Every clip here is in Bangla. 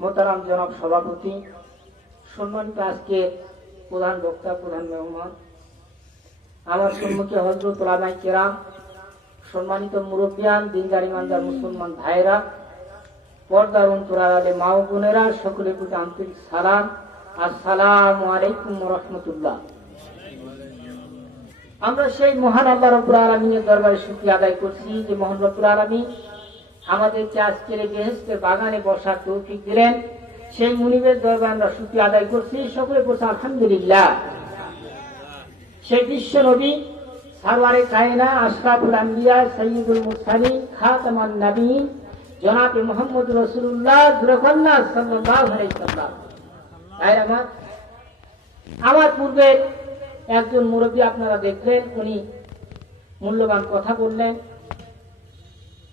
মোহতারাম জনাব সভাপতি, সম্মানিত আজকে প্রধান বক্তা, প্রধান মেহমান, আমার সম্মুখে হযরত উলামায়ে কেরাম, সম্মানিত মুরব্বিয়ান, দিনদার ইমানদার মুসলমান ভাইরা, পর্দার অন্তরাল আলে মা ও বোনেরা, সকলের প্রতি আন্তরিক সালাম। আসসালামু আলাইকুম ওয়া রাহমাতুল্লাহ। আমরা সেই মহান আল্লাহ রাব্বুল আলামিনের দরবারে শুকরিয়া আদায় করছি যে মহান রাব্বুল আলামিন আমাদেরকে আজকের এই বেহেশতের বাগানে বসার তৌফিক দিলেন। সেই মুনিবের দরবারে আমরা শুকরিয়া আদায় করছি, সকলে বলছি আলহামদুলিল্লাহ। সেই বিশ্ব নবী সারওয়ারে কায়নাত, আশরাফুল আম্বিয়া, সাইয়্যিদুল মুরসালিন, খাতামান নবীন, জনাব মুহাম্মদ রাসূলুল্লাহ সাল্লাল্লাহু আলাইহি ওয়াসাল্লাম। আমার পূর্বে একজন মুরব্বী আপনারা দেখলেন, উনি মূল্যবান কথা বললেন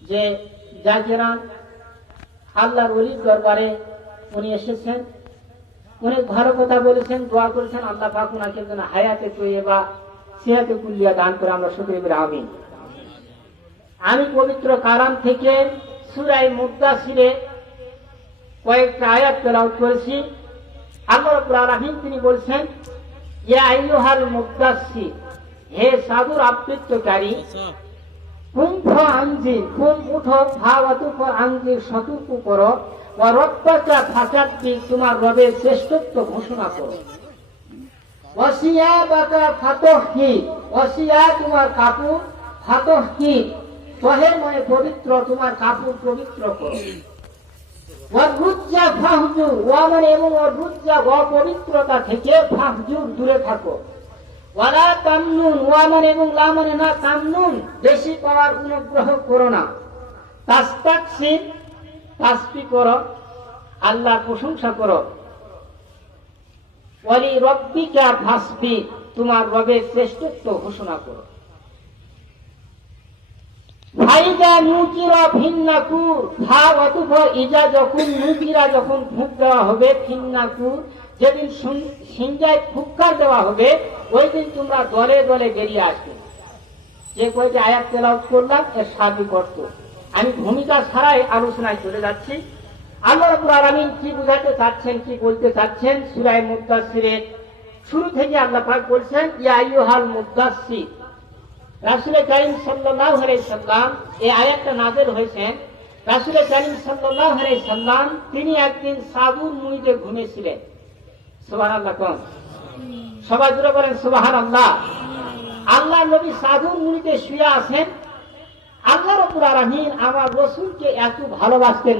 যে জাকিরান আল্লাহর ওলির দরবারে উনি এসেছেন, অনেক ভালো কথা বলেছেন, দোয়া করেছেন, আল্লাহ পাক উনাকে যেন হায়াতে তৈয়বা সিহাতে কুল্লিয়া দান করে। আমরা সকলে বলি আমিন। আমি পবিত্র কালাম থেকে সূরা মুদ্দাসিরে কয়েকটা আয়াত তেলাওয়াত করেছি। আল্লাহ রাব্বুল আলামিন তিনি বলছেন, ইয়া আইয়ুহাল মুদ্দাসসির, হে সাদুর আবৃত্তকারী, কুম ফাআনজির, কুম উঠো, ফাওয়াতু ফাআনজির, সতর্ক করো, ওয়া রাব্বাকা ফাকাব্বির, তোমার রবের শ্রেষ্ঠত্ব ঘোষণা করো, ওয়াসিয়াবাকা ফাতাহহির, ওয়াসিয়া তোমার কাপড়, ফাতাহহির তহেরময় পবিত্র, তোমার কাপড় পবিত্র করো, ওয়ারুজ্জা ফাহজুর, ওয়া মানে এবং ওয়ারুজ্জা অপবিত্রতা থেকে ফাহজুর দূরে থাকো, ওয়ালা তামনুন, ওয়া মানে এবং লা মানে না তামনুন বেশি পাওয়ার অনুগ্রহ করো না, তাস্তাকসির তাসবিহ করো, আল্লাহর প্রশংসা করো, ওয়ালি রব্বিকা ফাসবির, তোমার রবের শ্রেষ্ঠত্ব ঘোষণা করো। ফাইদা নুকিরা ফিন্নাকুর, ফা অতঃপর ইজা যখন নুকিরা যখন ফুঁক দেওয়া হবে, ফিন্নাকুর যেদিন সিংহায় ফুৎকার দেওয়া হবে, ওই দিন তোমরা দলে দলে বেরিয়ে আসবে। যে কয়টি আয়াত তেলাওয়াত করলাম এর সার্বিক অর্থ আমি ভূমিকা ছাড়াই আলোচনায় চলে যাচ্ছি। আল্লাহ রাব্বুল আলামিন কি বুঝাতে চাচ্ছেন, কি বলতে চাচ্ছেন, সূরা মুদ্দাসসিরের শুরু থেকে আল্লাহ পাক বলছেন, ইয়া আইয়ুহাল মুদ্দাসসির। রাসূল কারীম সাল্লাল্লাহু আলাইহি সাল্লাম এই আয়াতটা নাযিল হয়েছেন। রাসূল কারীম সাল্লাল্লাহু আলাইহি সাল্লাম তিনি একদিন সাদুর মুনিতে ঘুমিয়েছিলেন। সুবহানাল্লাহ কোন সবাই জোরে বলেন সুবহানাল্লাহ। আল্লাহ নবী সাদুর মুনিতে শুয়ে আছেন। আল্লাহ রাব্বুল আলামিন আমার রাসূলকে এত ভালোবাসতেন,